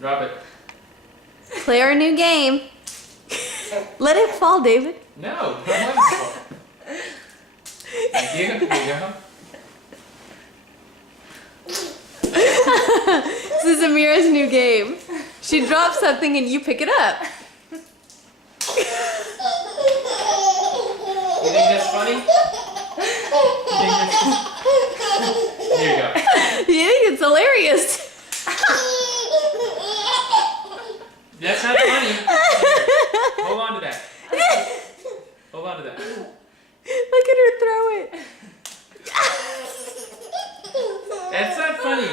Drop it. Play our new game. Let it fall, David. No, don't let it fall. Thank you. Here you go. This is Amira's new game. She drops something and you pick it up. You think that's funny? Here you go. You think it's hilarious. That's not funny. Hold on to that. Hold on to that. Look at her throw it. That's not funny.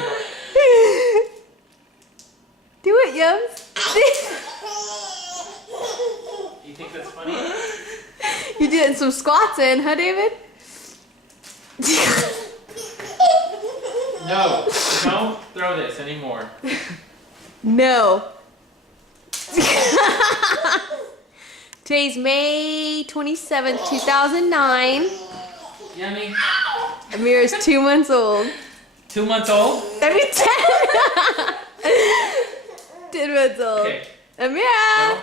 Do it, Yums. You think that's funny? You did some squats in, huh, David? No, don't throw this anymore. No. Today's May 27th, 2009. Yummy. Amira's 2 months old. 2 months old? I mean 10. 10 months old. Okay. Amira!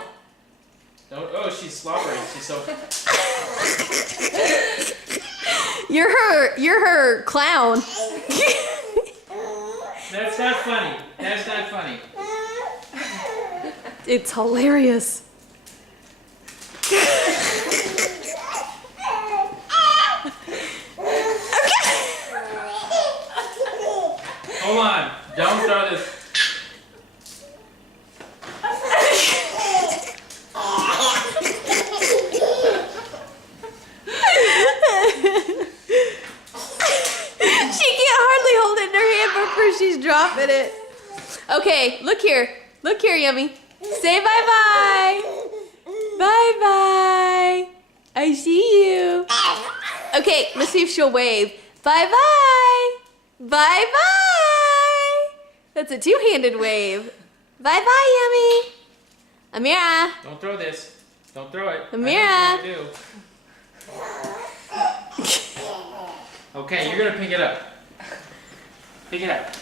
Don't. Oh, she's slobbering. She's so. You're her clown. That's not funny. That's not funny. It's hilarious. Hold on. Don't throw this. She can't hardly hold it in her hand before she's dropping it. Okay, look here. Look here, Yummy. Say bye-bye. Bye-bye. I see you. Okay, let's see if she'll wave. Bye-bye. Bye-bye. That's a two-handed wave. Bye-bye, Yummy. Amira. Don't throw this. Don't throw it. Amira. I do. Okay, you're gonna pick it up. Pick it up.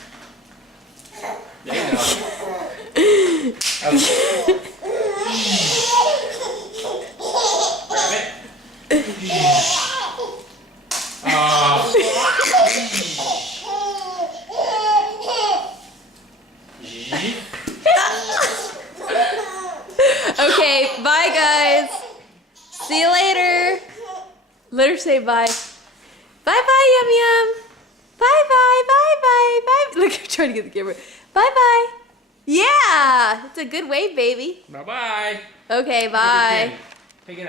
There you go. Okay. Grab it. Oh. Okay, bye, guys. See you later. Let her say bye. Bye-bye, Yum Yum. Bye-bye, bye-bye, bye. Look, I'm trying to get the camera. Bye-bye. Yeah, it's a good wave, baby. Bye-bye. Okay, bye. Pick it up.